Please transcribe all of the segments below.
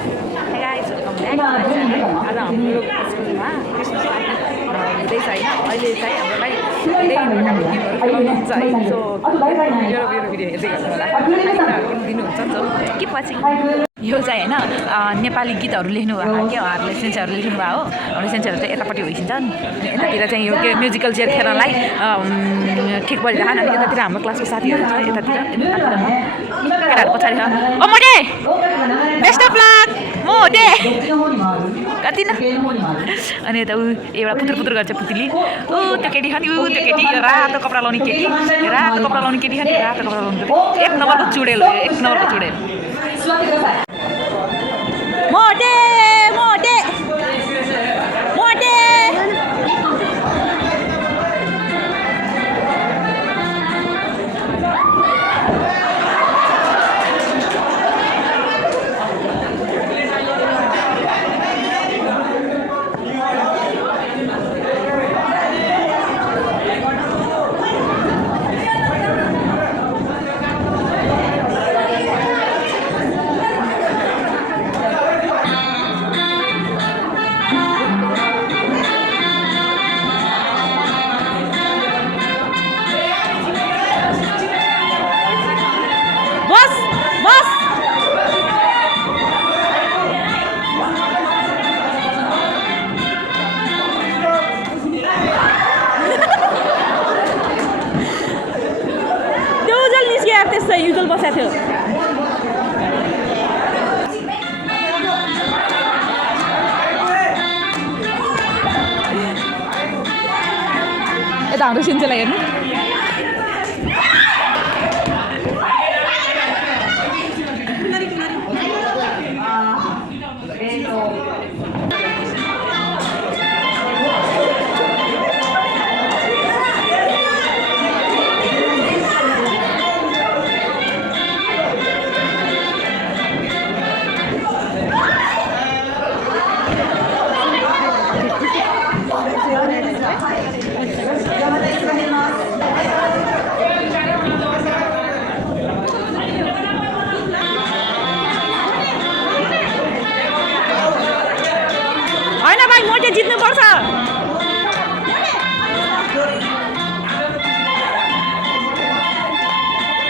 Hey guys, welcome back to my channel. आज हाम्रो स्कुलमा क्रिसमस पार्टी हुँदैछ होइन अहिले चाहिँ हामीलाई धेरै प्रकारको गेमहरू खेलाउनु हुन्छ है सो मेरो भिडियो हेर्दै गर्नु होला पनि दिनुहुन्छ सो किप वाचिङ यो चाहिँ होइन नेपाली गीतहरू लेख्नु भएको के उहाँहरूले सेन्सरहरूले लेख्नु भएको हो हाम्रो सेन्सरहरू चाहिँ यतापट्टि भइसिन्छन् यतातिर चाहिँ यो के म्युजिकल चेयर खेल्नलाई ठिक परिरहेन अनि यतातिर हाम्रो क्लासको साथीहरू छ यतातिर केटाहरू पछाडि छ ओ मोटे बेस्ट अफ लक मोटे कति न अनि यता ऊ एउटा पुत्र पुत्र गर्छ पुतली ऊ त्यो केटी खाने ऊ त्यो केटी रातो कपडा लाउने केटी रातो कपडा लाउने केटी खाने रातो कपडा लाउने केटी एक नम्बरको चुडेल हो एक नम्बरको चुडेल मोटे मोटे मोटे युजल बसेको थियो यता हाम्रो सिन्चेलाई हेर्नु होइन भाइ मोटे जित्नुपर्छ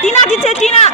टिना जित्छ टिना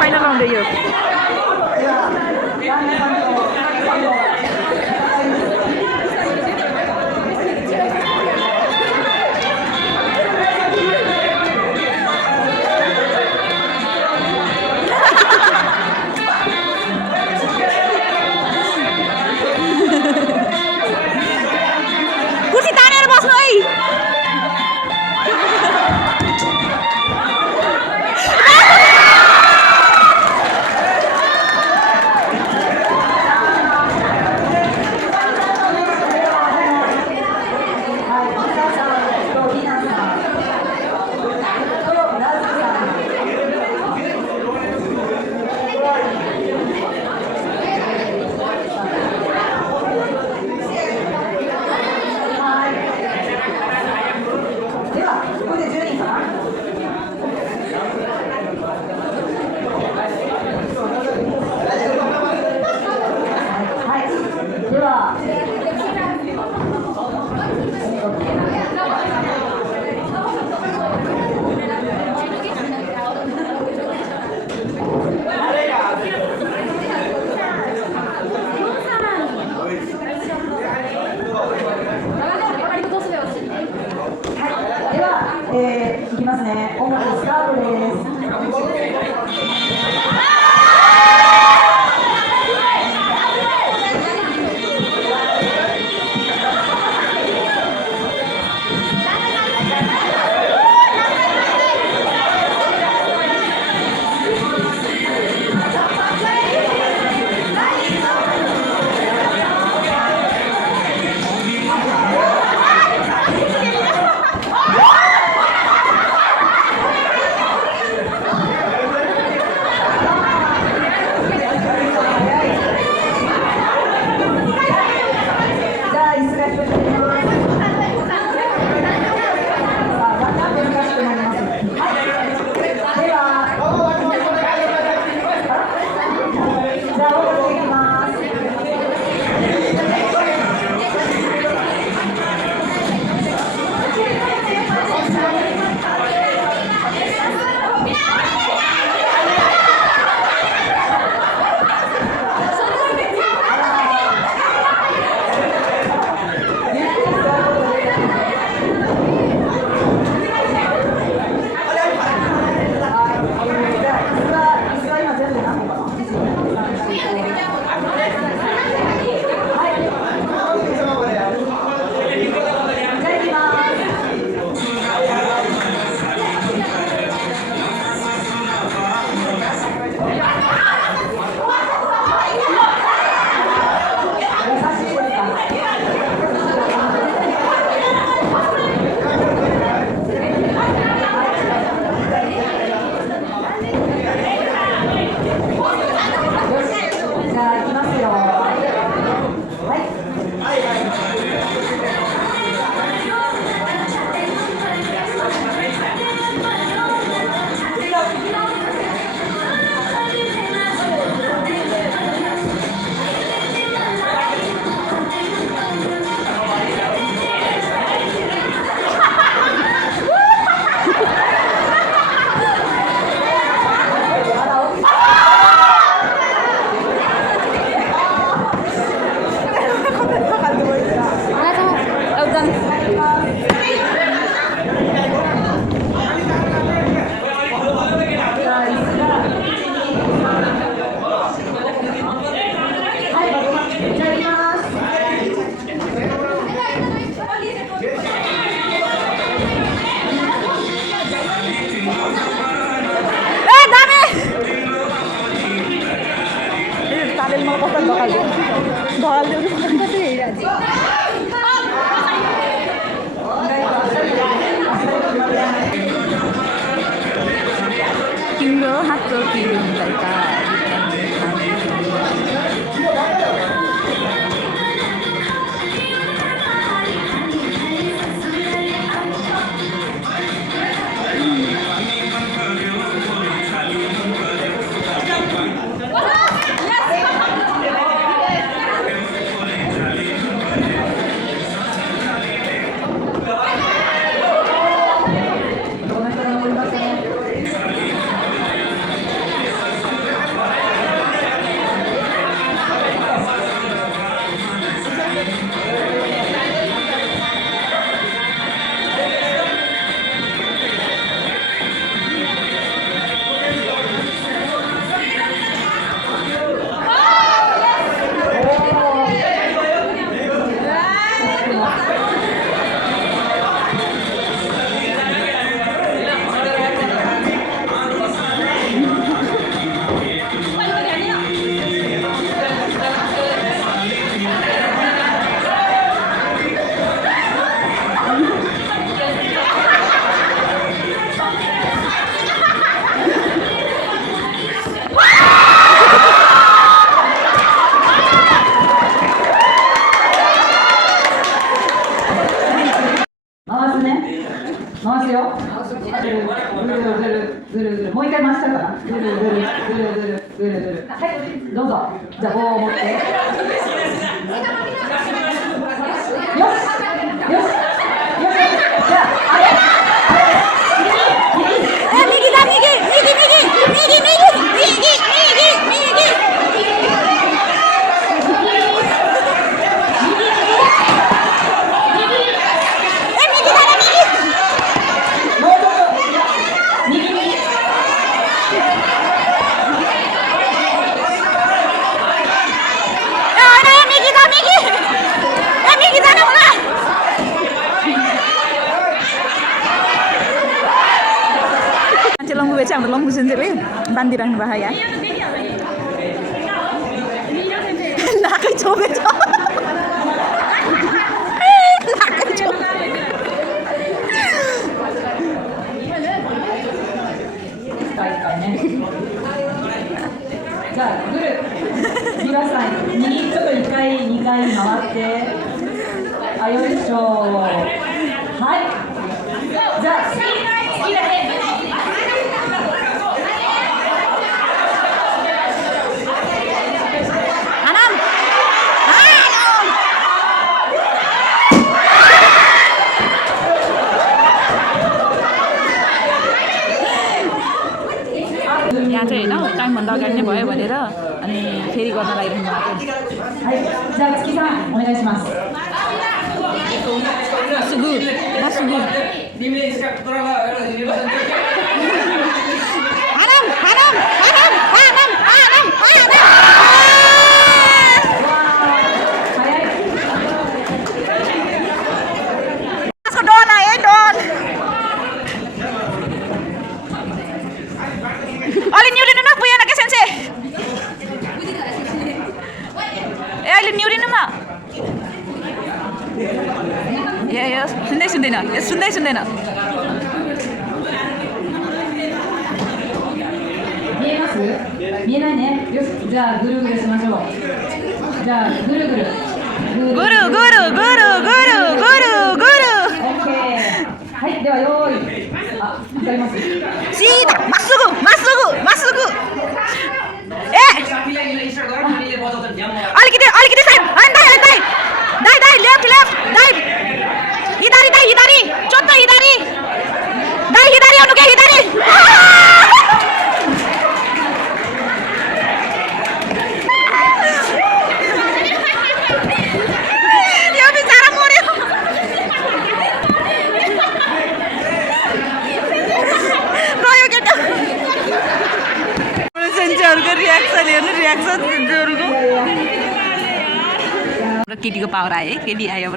फाइनल आउँदै यो कुर्सी तानेर बस्नु है 一回回しちゃうかな。ぐるぐるぐるぐるぐるぐる。はい、どうぞ。じゃあ棒を持って。よし。よし。よし。じゃああれ。右だ右。Longgu baca longgu sendiri bandiran bahaya. Nak coba coba. Nak coba.じゃあぐる皆さん右ちょっと2回回ってあよいしょはいじゃあ次だけयहाँ चाहिँ होइन टाइमभन्दा अगाडि नै भयो भनेर अनि फेरि गर्न लागिरहनु भएको अहिले न्युरिनु न पुगेन के सेन्से अहिले न्युरिनु न सुन्दैन सुन्दैन 見えます見えないねよしじゃあぐるぐるしましょうじゃあぐるぐる ぐるぐるぐるぐるぐるぐる OK はいではよーいあ、わかりますシーダまっすぐअलिकति साइड दाइ लेफ्ट दाइ हिदारी चोट्टा हिदारी दाइ हिदारी आउनु के हिदारी यो बिचारा मर्यो गयो केटा सेन्चरको रियाक्सन हेर्नु रियाक्सन सेन्चरको केटीको पावर आयो है केटी आयो अब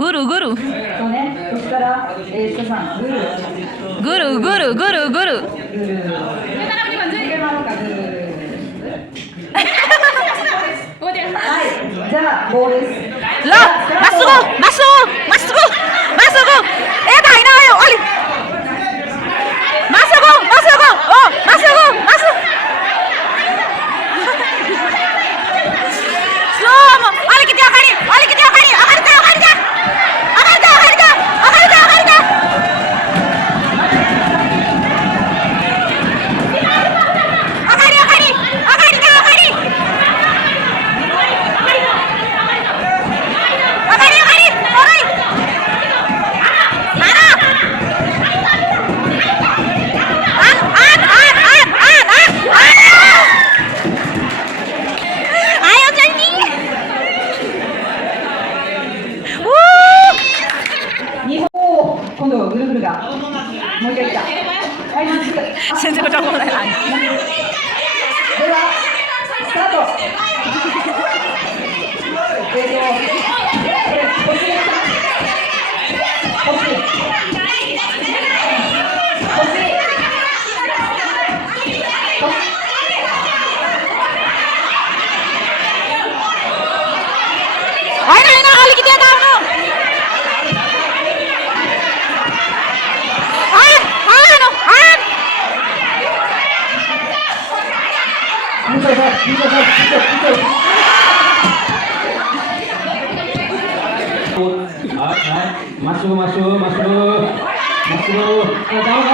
गुरु गुरु गुरु गुरु गुरु गुरु ल मासुको ए त हैन आयो अलि मासुको स्लो अलिकति अगाडि先生がちょっとないではスタート見て put. Alright. Masuk. Down.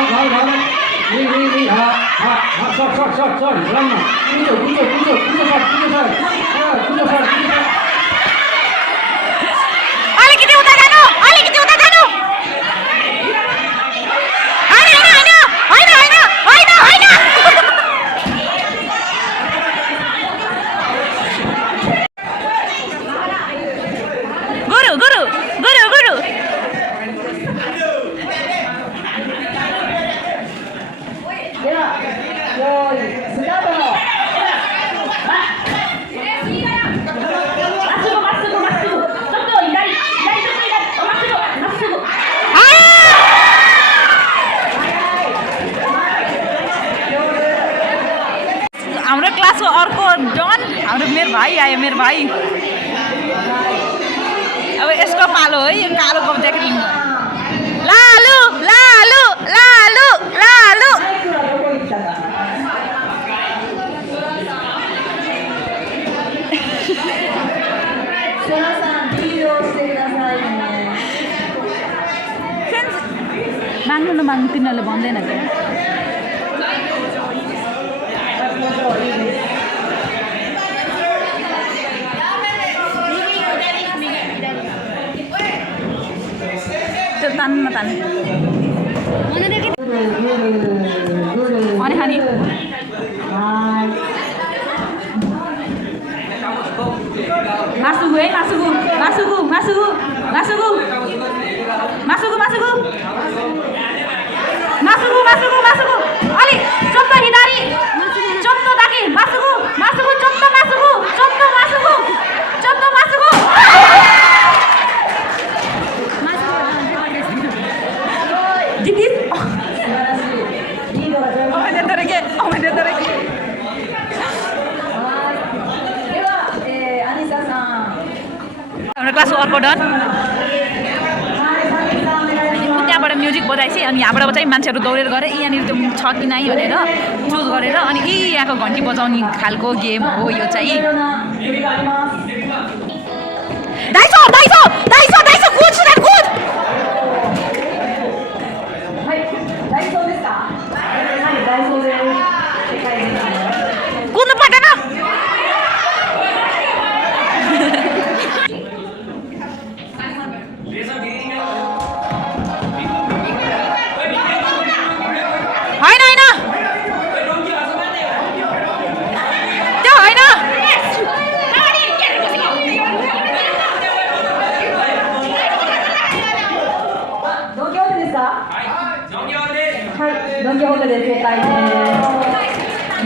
Ini. Short. Lama. Kunci short. अलिकति उता जानु होइन गुरु हाम्रो क्लासको अर्को डन मेरो भाइ आयो अब यसको पालो है यो कालोको ज्याकेट लिनु Lalu マンゴーのマンティナルボンデナで。ちょっとタン。あれハニー。Masuk. Ali, contoh hindari. Contoh kaki. Masuk. Contoh masuk. Jadi. Oh, lagi. हाम्रो क्लास अर्को डन त्यहाँबाट म्युजिक बजाएपछि अनि यहाँबाट चाहिँ मान्छेहरू दौडेर गरे यहाँनिर त्यो छ कि नै भनेर चुज गरेर अनि यहाँको घन्टी बजाउने खालको गेम हो यो चाहिँ कुद्नु पर्दैन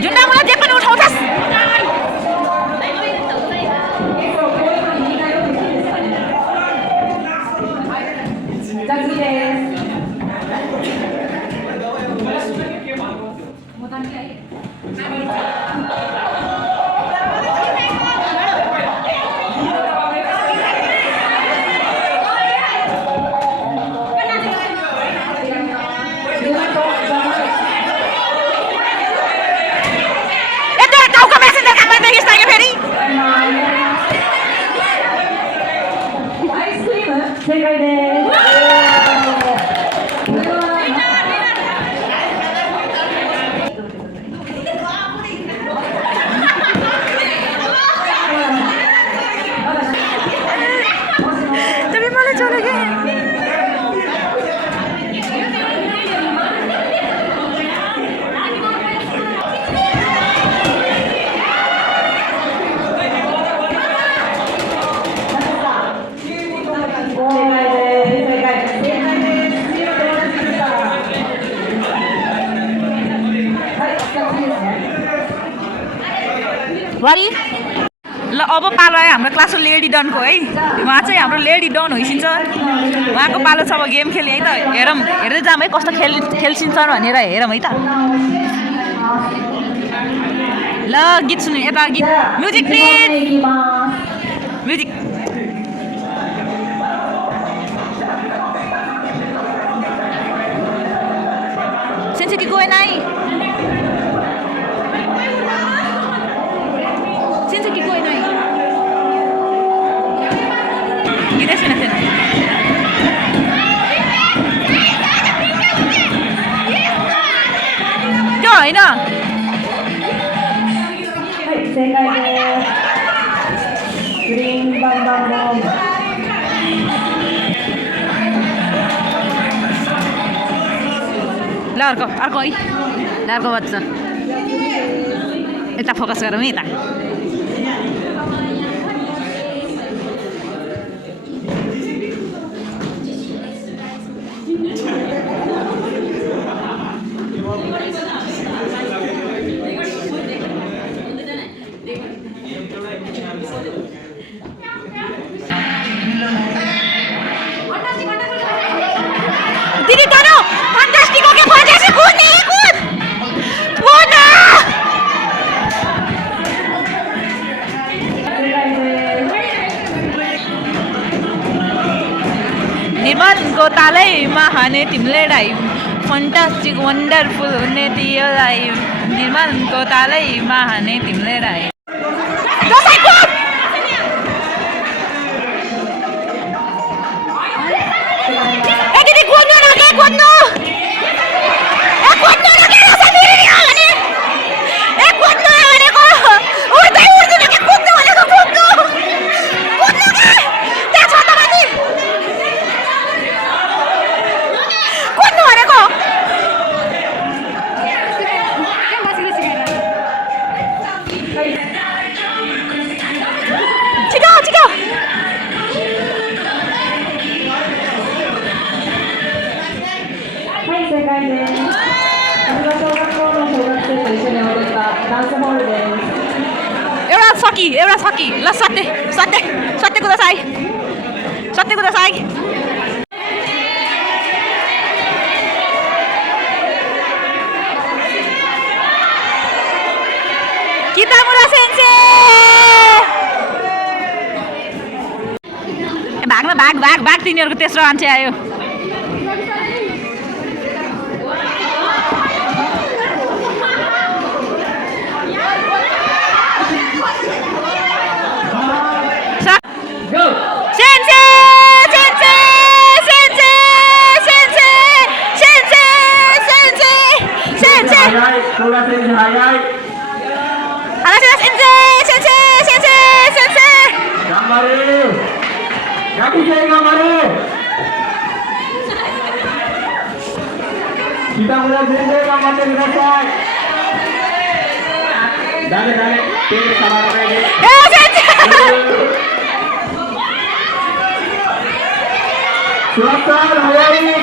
Jundamulah dia penuh hotas. ल अब पालो आयो हाम्रो क्लासको लेडी डनको है उहाँ चाहिँ हाम्रो लेडी डन होइसिन्छ उहाँको पालो छ अब गेम खेल्ने है त हेर्दै जाम है कस्तो खेल्सिन्छ भनेर हेरौँ है त ल गीत सुन्नु यता गीत म्युजिक प्लिज म्युजिक सेन्सिटिभ गयो नै गीतै सुनेको थिएन त्यो होइन はい正解ですグリーンバンバンボン ल अर्को अर्को है ल अर्को बच्चा यता फोकस गरौँ है यता दिदी तनु फन्टास्टिक हो के फन्टास्टिक कुद्ने कुद कुद निर्माणको तालैमा हाने तिमीले ढाइ फन्टास्टिक वन्डरफुल हुने थियो लाइफ निर्माणको तालैमा हाने तिमीले ढाइはい正解ですさすが小学校の小学生と一緒に踊ったダンスホールです एउटा सकी ल सत्यくださいकितामुरा सेन्से भाग तिनीहरूको तेस्रो मान्छे आयो kita mulai sendiri gambar selesai. Dale, tim sama lagi. Silakan, hayai.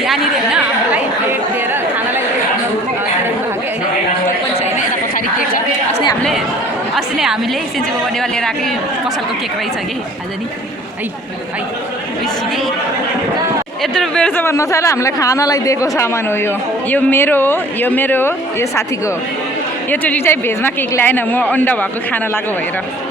यहाँनिर होइन हामीलाई प्लेट दिएर खानालाई पनि छैन यता पछाडि केक छ अस्ति नै हामीले सेन्चुको बर्थडेमा लिएर आएकै पसलको केक रहेछ कि आज नि है है यत्रो बेरसम्म नचाहिँ हामीलाई खानालाई दिएको सामान हो यो मेरो हो यो साथीको हो योचोटि चाहिँ भेजमा केक ल्याएन म अन्डा भएको खाना लगाएको भएर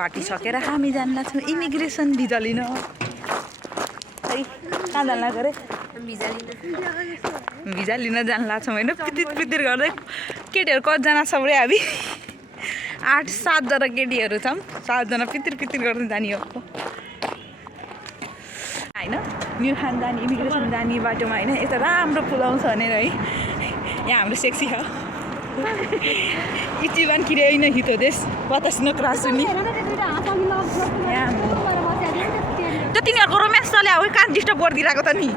काटिसकेर हामी जान लाग्छौँ इमिग्रेसन भिजा लिन खै कहाँ जान लाग्छ अरे भिजा लिन जान लाग्छौँ होइन पितिर गर्दै केटीहरू कतिजना छौँ रे हामी 8-7 जना केटीहरू छौँ 7 जना पितिर गर्दै जाने हो होइन न्युखान जाने इमिग्रेसन जाने बाटोमा होइन यता राम्रो फुलाउँछ भनेर है यहाँ हाम्रो सेक्सी छ इचिवान किरे होइन हितो देश बतासिनो क्रास सुनि त्यो तिनीहरूको रोमान्स चल्या हो कहाँ डिस्टर्ब गरिदिरहेको त नि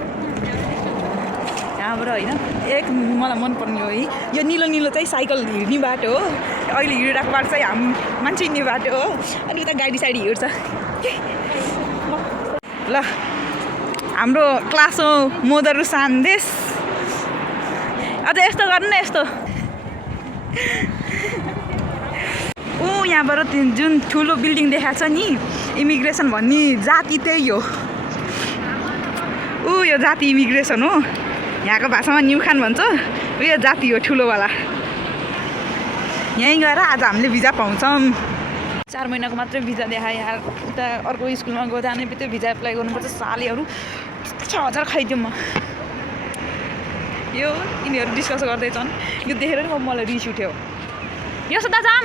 यहाँबाट होइन एक मलाई मनपर्ने हो है यो निलो चाहिँ साइकल हिँड्ने बाटो हो अहिले हिँडिरहेको बाटो चाहिँ मान्छे हिँड्ने बाटो हो अनि उता गाडी साइड हिँड्छ ल हाम्रो क्लास हो मोदरु सान्देश अझ यस्तो गर्नु न यस्तो यहाँबाट जुन ठुलो बिल्डिङ देखाएको छ नि इमिग्रेसन भन्ने जाति त्यही हो यो जाति इमिग्रेसन हो यहाँको भाषामा न्युखान भन्छ यो जाति हो ठुलोवाला यहीँ गएर आज हामीले भिजा पाउँछौँ 4 महिनाको मात्रै भिजा देखाए यार उता अर्को स्कुलमा गयो जाने बित्तिकै भिजा एप्लाई गर्नुपर्छ सालेहरू 6,000 खाइदिउँ म यो यिनीहरू डिस्कस गर्दैछन् यो देखेर नि मलाई रिस उठ्यो यो सदा जाम